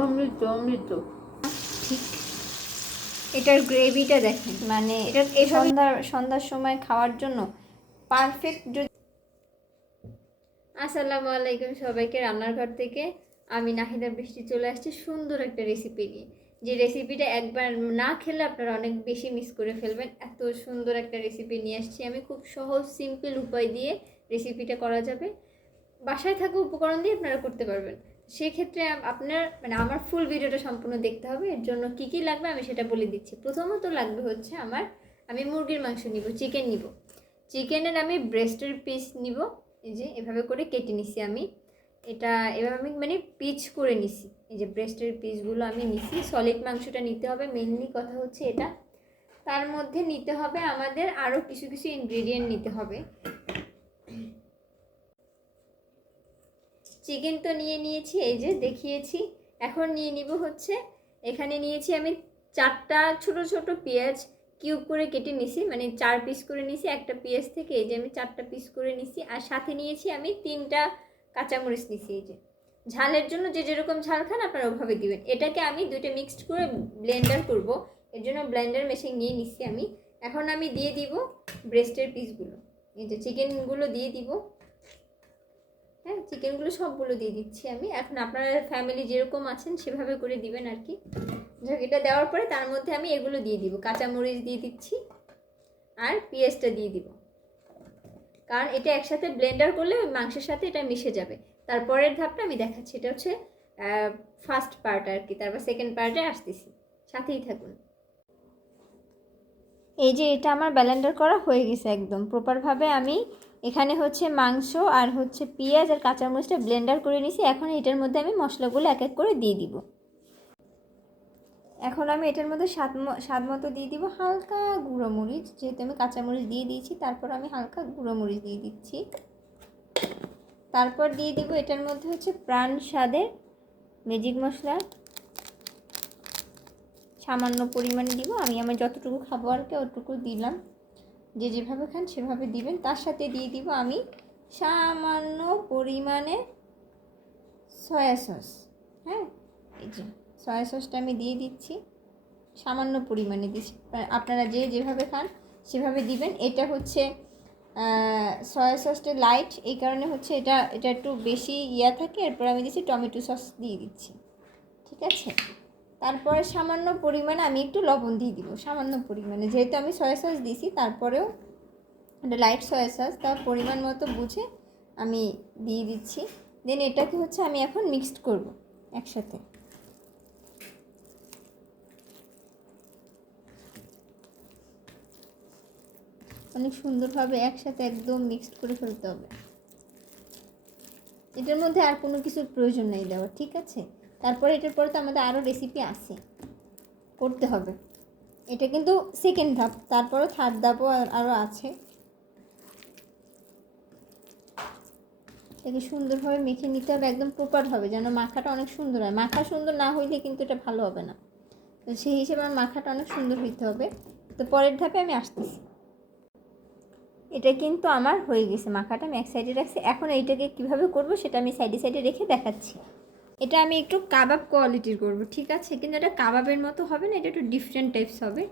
অমৃত অমৃত। ঠিক, এটার গ্রেভিটা দেখেন, মানে এটা এই সন্ধ্যার সময় খাওয়ার জন্য পারফেক্ট। আসসালামু আলাইকুম সবাইকে, রান্নার ঘর থেকে আমি নাহিদা বৃষ্টি চলে আসছি সুন্দর একটা রেসিপি নিয়ে। যে রেসিপিটা একবার না খেলে আপনারা অনেক বেশি মিস করে ফেলবেন। এত সুন্দর একটা রেসিপি নিয়ে আসছি আমি, খুব সহজ সিম্পল উপায় দিয়ে রেসিপিটা করা যাবে। বাসায় থাকা উপকরণ দিয়ে আপনারা করতে পারবেন। সেক্ষেত্রে আপনার মানে আমার ফুল ভিডিওটা সম্পূর্ণ দেখতে হবে। এর জন্য কী কী লাগবে আমি সেটা বলে দিচ্ছি। প্রথমত লাগবে হচ্ছে আমি মুরগির মাংস নিব, চিকেন নিব। চিকেনের আমি ব্রেস্টের পিস নিব। এই যে এভাবে করে কেটে নিছি আমি, এটা এভাবে আমি মানে পিচ করে নিছি। এই যে ব্রেস্টের পিসগুলো আমি নিছি। সলিড মাংসটা নিতে হবে, মেনলি কথা হচ্ছে এটা। তার মধ্যে নিতে হবে আমাদের আরও কিছু কিছু ইনগ্রেডিয়েন্ট নিতে হবে। চিকেন তো নিয়ে নিয়েছি, এই যে দেখিয়েছি। এখন নিয়ে নিব হচ্ছে, এখানে নিয়েছি আমি 4টা ছোট ছোট পেঁয়াজ কিউব করে কেটে নিছি, মানে 4 পিস করে নিছি একটা পেঁয়াজ থেকে। এই যে আমি 4টা পিস করে নিছি। আর সাথে নিয়েছি আমি 3টা কাঁচামরিচ নিছি। এই যে ঝালের জন্য যে যেরকম ঝাল খান আপনারা ওভাবে দিবেন। এটাকে আমি 2টা মিক্সড করে ব্লেন্ডার করব, এর জন্য ব্লেন্ডার মেশিন নিয়ে নিছি আমি। এখন আমি দিয়ে দিব ব্রেস্টের পিসগুলো, এই যে চিকেনগুলো দিয়ে দিব। হ্যাঁ, চিকেনগুলো সবগুলো দিয়ে দিচ্ছি আমি। এখন আপনারা ফ্যামিলি যেরকম আছেন সেভাবে করে দিবেন আর কি। যাক, এটা দেওয়ার পরে তার মধ্যে আমি এগুলো দিয়ে দিব, কাঁচামরিচ দিয়ে দিচ্ছি আর পেঁয়াজটা দিয়ে দিব, কারণ এটা একসাথে ব্লেন্ডার করলে মাংসের সাথে এটা মিশে যাবে। তারপরের ধাপটা আমি দেখাচ্ছি, এটা হচ্ছে ফার্স্ট পার্ট আর কি। তারপর সেকেন্ড পার্টে আসতেছি, সাথেই থাকুন। এই যে এটা আমার ব্লেন্ডার করা হয়ে গেছে একদম প্রপারভাবে। আমি এখানে হচ্ছে মাংস আর হচ্ছে পেঁয়াজ আর কাঁচামরিচটা ব্লেন্ডার করে নিছি। এখন এটার মধ্যে আমি মশলাগুলো এক এক করে দিয়ে দিব। এখন আমি এটার মধ্যে স্বাদ মতো দিয়ে দিব হালকা গুঁড়ো মরিচ, যেহেতু আমি কাঁচামরিচ দিয়ে দিয়েছি। তারপর আমি হালকা গুঁড়ো মরিচ দিয়ে দিচ্ছি। তারপর দিয়ে দিব এটার মধ্যে হচ্ছে প্রাণ স্বাদের ম্যাজিক মশলা, সামান্য পরিমাণে দিব। আমি আমার যতটুকু খাবো আর কি অতটুকু দিলাম, যে যেভাবে খান সেভাবে দিবেন। তার সাথে দিয়ে দিব আমি সামান্য পরিমাণে সয়া সস। হ্যাঁ, এই যে সয়া সসটা আমি দিয়ে দিচ্ছি, সামান্য পরিমাণে দিচ্ছি। আপনারা যে যেভাবে খান সেভাবে দিবেন। এটা হচ্ছে সয়া সসটা লাইট, এই কারণে হচ্ছে এটা একটু বেশি ইয়া থাকে। এরপর আমি দিচ্ছি টমেটো সস দিয়ে দিচ্ছি, ঠিক আছে। তারপরে সামান্য পরিমাণে আমি একটু লবণ দিয়ে দিব, সামান্য পরিমাণে, যেহেতু আমি সয়া সস দিয়েছি। তারপরেও এটা লাইট সয়া সস, তার পরিমাণ মতো বুঝে আমি দিয়ে দিচ্ছি। দেন এটাকে হচ্ছে আমি এখন মিক্সড করব একসাথে। অনেক সুন্দরভাবে একসাথে একদম মিক্সড করে ফেলতে হবে। এটার মধ্যে আর কোনো কিছুর প্রয়োজন নেই দেওয়ার, ঠিক আছে। তারপরে এটার পরে তো আমাদের আরও রেসিপি আছে, করতে হবে। এটা কিন্তু সেকেন্ড ধাপ, তারপরে থার্ড ধাপও আরও আছে। এটাকে সুন্দরভাবে মেখে নিতে হবে, একদম প্রপার হবে, যেন মাখাটা অনেক সুন্দর হয়। মাখা সুন্দর না হইলে কিন্তু এটা ভালো হবে না। তো সেই হিসেবে আমার মাখাটা অনেক সুন্দর হইতে হবে। তো পরের ধাপে আমি আসতেছি। এটা কিন্তু আমার হয়ে গেছে, মাখাটা আমি এক সাইডে রাখছি। এখন এইটাকে কীভাবে করব সেটা আমি সাইডে সাইডে রেখে দেখাচ্ছি। এটা আমি একটু কাবাব কোয়ালিটির করব, ঠিক আছে, কিন্তু এটা কাবাবের মতো হবে না, এটা একটু ডিফারেন্ট টাইপস হবে।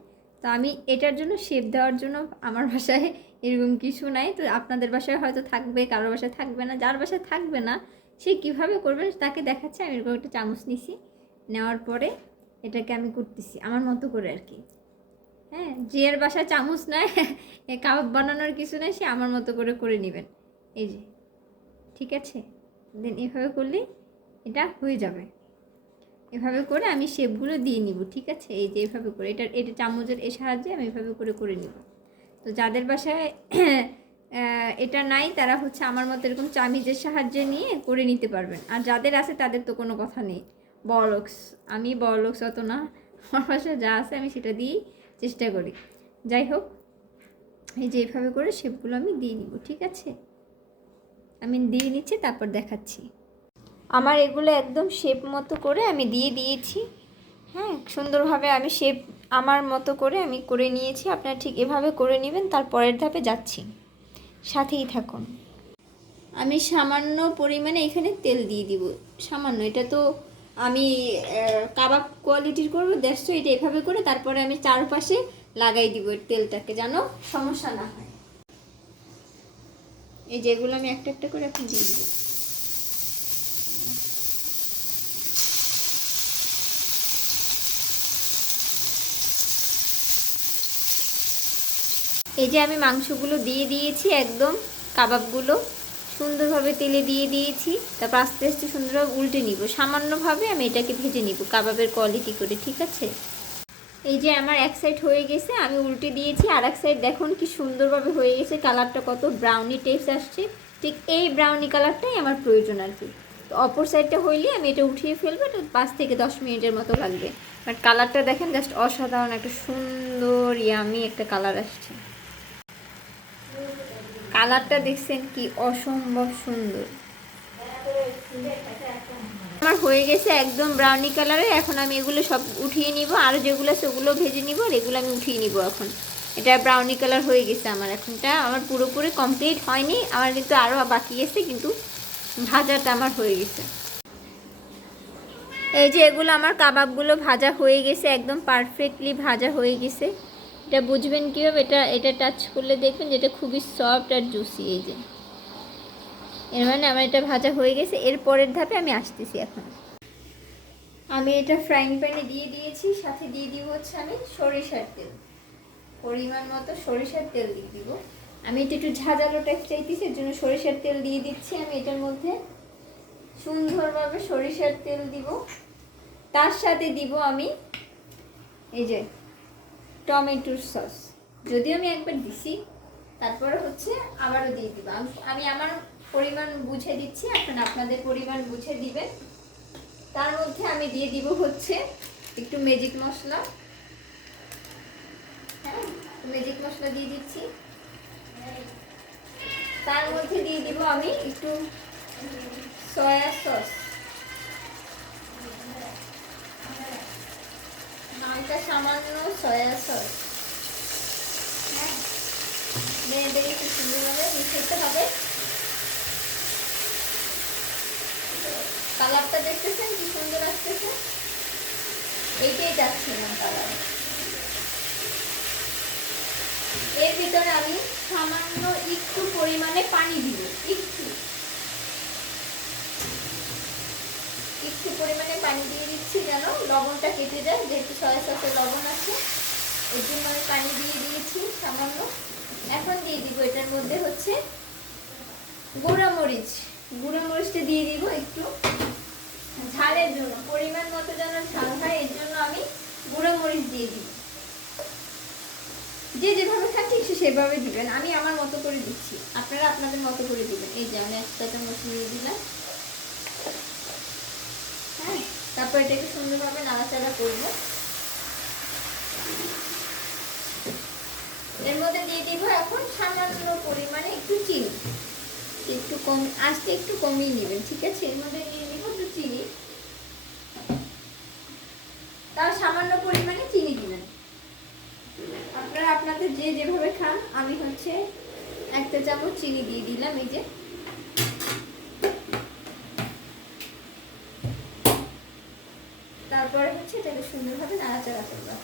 তো আমি এটার জন্য শেপ দেওয়ার জন্য আমার বাসায় এরকম কিছু নাই। তো আপনাদের বাসায় হয়তো থাকবে, কারোর বাসায় থাকবে না। যার বাসায় থাকবে না সে কীভাবে করবেন তাকে দেখাচ্ছে। আমি এরকম একটা চামচ নিছি, নেওয়ার পরে এটাকে আমি করতেছি আমার মতো করে আর কি। হ্যাঁ, যে এর বাসায় চামচ নেয় কাবাব বানানোর কিছু নেই, সে আমার মতো করে করে নেবেন। এই যে, ঠিক আছে। দেন এভাবে করলে এটা হয়ে যাবে। এভাবে করে আমি শেপগুলো দিয়ে নিব, ঠিক আছে। এই যে এভাবে করে এটা চামচের সাহায্যে আমি এভাবে করে করে নিব। তো যাদের বাসায় এটা নাই তারা হচ্ছে আমার মতো এরকম চামিচের সাহায্যে নিয়ে করে নিতে পারবেন। আর যাদের আছে তাদের তো কোনো কথা নেই, বড়লোকস। আমি বড়লোকস অত না, আমার বাসায় যা আছে আমি সেটা দিয়েই চেষ্টা করি। যাই হোক, এই যে এইভাবে করে শেপগুলো আমি দিয়ে নিব, ঠিক আছে। আমি দিয়ে নিচ্ছি, তারপর দেখাচ্ছি। আমার এগুলো একদম শেপ মতো করে আমি দিয়ে দিয়েছি। হ্যাঁ, সুন্দরভাবে আমি শেপ আমার মতো করে আমি করে নিয়েছি। আপনারা ঠিক এভাবে করে নেবেন। তারপরের ধাপে যাচ্ছি, সাথেই থাকুন। আমি সামান্য পরিমাণে এখানে তেল দিয়ে দিব, সামান্য। এটা তো আমি কাবাব কোয়ালিটির করবো, দেখছো এটা এভাবে করে তারপরে আমি চারপাশে লাগাই দিব তেলটাকে, যেন সমস্যা না হয়। এই যেগুলো আমি একটা একটা করে এখন দিয়ে দিব। এই যে আমি মাংসগুলো দিয়ে দিয়েছি, একদম কাবাবগুলো সুন্দরভাবে তেলে দিয়ে দিয়েছি। তারপর আস্তে আস্তে সুন্দরভাবে উল্টে নিব, সামান্যভাবে আমি এটাকে ভেজে নিব কাবাবের কোয়ালিটি করে, ঠিক আছে। এই যে আমার এক সাইড হয়ে গেছে, আমি উল্টে দিয়েছি। আর এক সাইড দেখুন কি সুন্দরভাবে হয়ে গেছে, কালারটা কত ব্রাউনি টেস্ট আসছে। ঠিক এই ব্রাউনি কালারটাই আমার প্রয়োজন আর কি। তো অপর সাইডটা হইলে আমি এটা উঠিয়ে ফেলবো, এটা 5 থেকে 10 মিনিটের মতো লাগবে। বাট কালারটা দেখেন জাস্ট অসাধারণ, একটা সুন্দর ইয়ামি একটা কালার আসছে। কালারটা দেখছেন কি অসম্ভব সুন্দর। আমার হয়ে গেছে একদম ব্রাউনি কালারে। এখন আমি এগুলো সব উঠিয়ে নিব, আর যেগুলো আছে ওগুলো ভেজে নিব, আর এগুলো আমি উঠিয়ে নিব। এখন এটা ব্রাউনি কালার হয়ে গেছে আমার। এখনটা আমার পুরোপুরি কমপ্লিট হয়নি, আমার কিন্তু আরও বাকি আছে, কিন্তু ভাজাটা আমার হয়ে গেছে। এই যে এগুলো আমার কাবাবগুলো ভাজা হয়ে গেছে, একদম পারফেক্টলি ভাজা হয়ে গেছে। এটা বুঝবেন কীভাবে, এটা টাচ করলে দেখবেন যে এটা খুবই সফট আর জুসি। এই যে এর মানে আমার এটা ভাজা হয়ে গেছে। এর পরের ধাপে আমি আসতেছি। এখন আমি এটা ফ্রাইং প্যানে দিয়ে দিয়েছি, সাথে দিয়ে দিব হচ্ছে আমি সরিষার তেল, পরিমাণ মতো সরিষার তেল দিয়ে দিব। আমি এটা একটু ঝাঁঝালো টাইপ চাইতেছি, এর জন্য সরিষার তেল দিয়ে দিচ্ছি আমি এটার মধ্যে। সুন্দরভাবে সরিষার তেল দিব, তার সাথে দিব আমি এই যে টমেটোর সস। যদিও আমি একবার দিছি, তারপরে হচ্ছে আবারও দিয়ে দিব। আমি আমার পরিমাণ বুঝে দিচ্ছি, এখন আপনাদের পরিমাণ বুঝে দিবেন। তার মধ্যে আমি দিয়ে দিব হচ্ছে একটু ম্যাজিক মশলা। হ্যাঁ, ম্যাজিক মশলা দিয়ে দিচ্ছি। তার মধ্যে দিয়ে দিব আমি একটু সয়া সস, হালকা সামান্য সয়া সস। হ্যাঁ, মেয়েদের খুব সুন্দরভাবে মিশাতে হবে। কালারটা দেখতেছেন কি সুন্দর আসতেছে, এইটাই চাচ্ছিলাম কালার। এর ভিতরে আমি সামান্য একটু পরিমাণে পানি দিব, একটু পরিমাণে পানি দিয়ে দিচ্ছি যেন লবণটা কেটে যায়, যেহেতু সয়া সসে লবণ আছে, এর জন্য আমি পানি দিয়ে দিয়েছি সামান্য। এখন দিয়ে দিব এটার মধ্যে হচ্ছে গুঁড়ামরিচ। গুঁড়ামরিচটা দিয়ে দিব একটু ঝালের জন্য, পরিমাণ মতো যেন ঝাল হয়, এর জন্য আমি গুঁড়ামরিচ দিয়ে দিব। যে যেভাবে খান ঠিক সেভাবে দিবেন, আমি আমার মতো করে দিচ্ছি, আপনারা আপনাদের মতো করে দিবেন। এই যে আমি 1 চা চামচ দিয়ে দিলাম। হ্যাঁ, তারপর এটাকে সুন্দরভাবে নাড়াচাড়া করবো। এর মধ্যে দিয়ে দিব এখন সামান্য পরিমাণে একটু চিনি, একটু কম আস্তে একটু কমিয়ে নেবেন, ঠিক আছে। এর মধ্যে দিয়ে দিব একটু চিনি, তার সামান্য পরিমাণে চিনি দিবেন। আপনারা আপনাদের যে যেভাবে খান, আমি হচ্ছে 1 চা চামচ চিনি দিয়ে দিলাম। এই যে তারপরে হচ্ছে এটাকে সুন্দরভাবে নাড়াচাড়া করবো।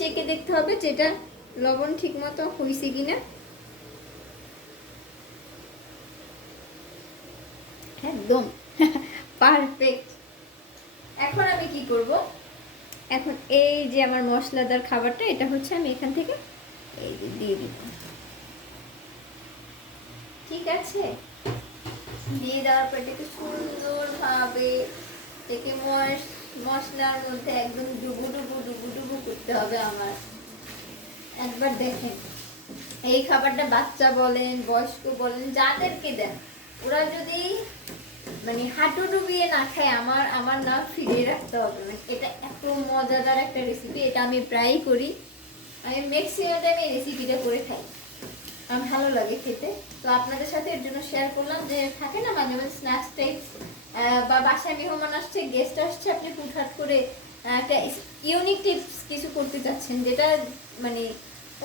চেকে দেখতে হবে যেটা লবণ ঠিক মতো হয়েছে কিনা। একদম পারফেক্ট। এখন আমি কি করব, এখন এই যে আমার মশলাদার খাবারটা, এটা হচ্ছে আমি এখান থেকে এই দিয়ে দিব, ঠিক আছে। দিয়ে দেওয়ার পর এটাকে সুন্দরভাবে থেকে মশলার মধ্যে একদম ডুবু ডুবু ডুবু ডুবু করতে হবে আমার। একবার দেখেন, এই খাবারটা বাচ্চা বলেন, বয়স্ক বলেন, যাদেরকে দেন, ওরা যদি মানে হাঁটু ডুবিয়ে না খায়, আমার না ফিরিয়ে রাখতে হবে না। এটা এত মজাদার একটা রেসিপি, এটা আমি প্রায়ই করি, আমি ম্যাক্সিমাম টাইম এই রেসিপিটা করে খাই। ভালো লাগে খেতে। তো আপনাদের সাথে এর জন্য শেয়ার করলাম যে থাকে না মাঝে মাঝে স্ন্যাক্স টাইপ, বা বাসায় মেহমান আসছে, গেস্ট আসছে, আপনি হুটহাট করে একটা ইউনিক টিপস কিছু করতে চাচ্ছেন, যেটা মানে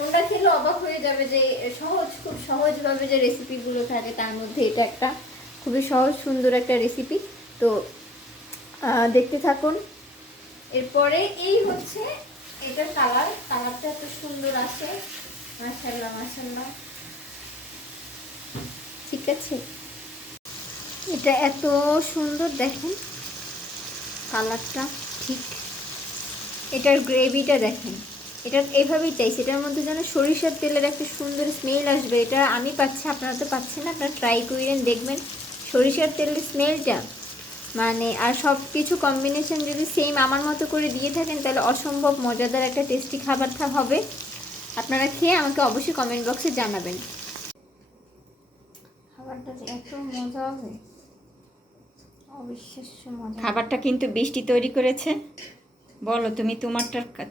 ওনরা খেলে অবাক হয়ে যাবে যে খুব সহজভাবে যে রেসিপিগুলো থাকে তার মধ্যে এটা একটা খুবই সহজ সুন্দর একটা রেসিপি। তো দেখতে থাকুন। এরপরে এই হচ্ছে এটার কালারটা এত সুন্দর আসে, মাশাআল্লাহ মাশাআল্লাহ। ঠিক আছে, এটা এত সুন্দর দেখেন কালারটা, ঠিক এটার গ্রেভিটা দেখেন, এটা এভাবেই চাইছে, এটার মধ্যে যেন সরিষার তেলের একটা সুন্দর স্মেল আসবে, এটা আমি পাচ্ছি, আপনারা তো পাচ্ছেন না, আপনারা ট্রাই করেন দেখবেন সরিষার তেলের স্মেলটা মানে, আর সব কিছু কম্বিনেশন যদি সেম আমার মতো করে দিয়ে থাকেন তাহলে অসম্ভব মজাদার একটা টেস্টি খাবারটা হবে। আপনারা খেয়ে আমাকে অবশ্যই কমেন্ট বক্সে জানাবেন। খাবারটা যে এত মজা হবে, অবিশ্বাস্য মজা। খাবারটা কিন্তু বৃষ্টি তৈরি করেছে। বলো তুমি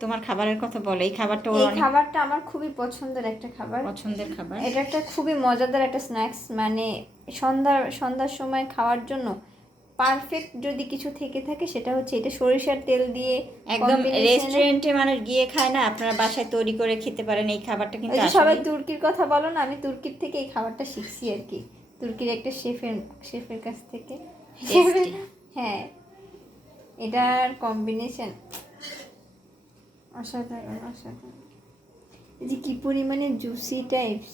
তোমার খাবারের কথা বলো। এই খাবারটা ওর অনেক খাবারটা আমার খুবই পছন্দের একটা খাবার, পছন্দের খাবার। এটা একটা খুবই মজাদার একটা স্ন্যাক্স, মানে সন্ধ্যার সময় খাওয়ার জন্য পারফেক্ট যদি কিছু থেকে থাকে সেটা হচ্ছে এটা, সরিষার তেল দিয়ে একদম রেস্টুরেন্টে মানুষ গিয়ে খায় না, আপনারা বাসায় তৈরি করে খেতে পারেন এই খাবারটা কিন্তু সবাই তুর্কির কথা বলো না, আমি তুর্কির থেকে এই খাবারটা শিখছি আর কি, তুর্কির একটা শেফের কাছ থেকে। হ্যাঁ, এটার কম্বিনেশন অসাধারণ অসাধারণ, এই যে কি পরিমাণে জুসি টাইপস।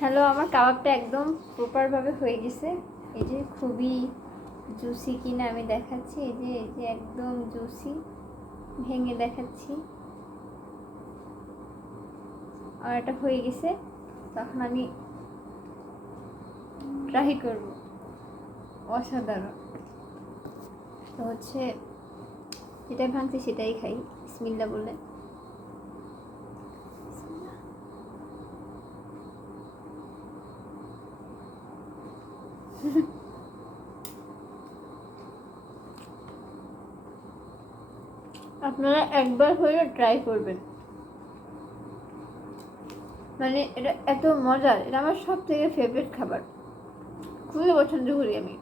হ্যালো, আমার কাবাবটা একদম প্রপারভাবে হয়ে গেছে, এই যে খুবই জুসি কিনা আমি দেখাচ্ছি, এই যে একদম জুসি, ভেঙে দেখাচ্ছি, আর এটা হয়ে গেছে, তখন আমি ট্রাই করব, অসাধারণ। তো হচ্ছে যেটা ভাঙছি সেটাই খাই, বিসমিল্লাহ বলে। আপনারা একবার হলেও ট্রাই করবেন, মানে এটা এত মজার, এটা আমার সব থেকে ফেভারিট খাবার, খুবই পছন্দ করি আমি।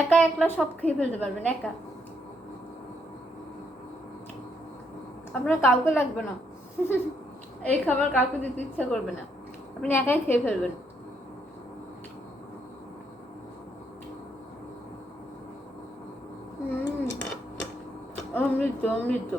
একা একলা সব খেয়ে ফেলতে পারবেন একা, আপনার কাউকে লাগবে না। এই খাবার কাউকে দিতে ইচ্ছা করবে না, আপনি একাই খেয়ে ফেলবেন। অমৃত অমৃত।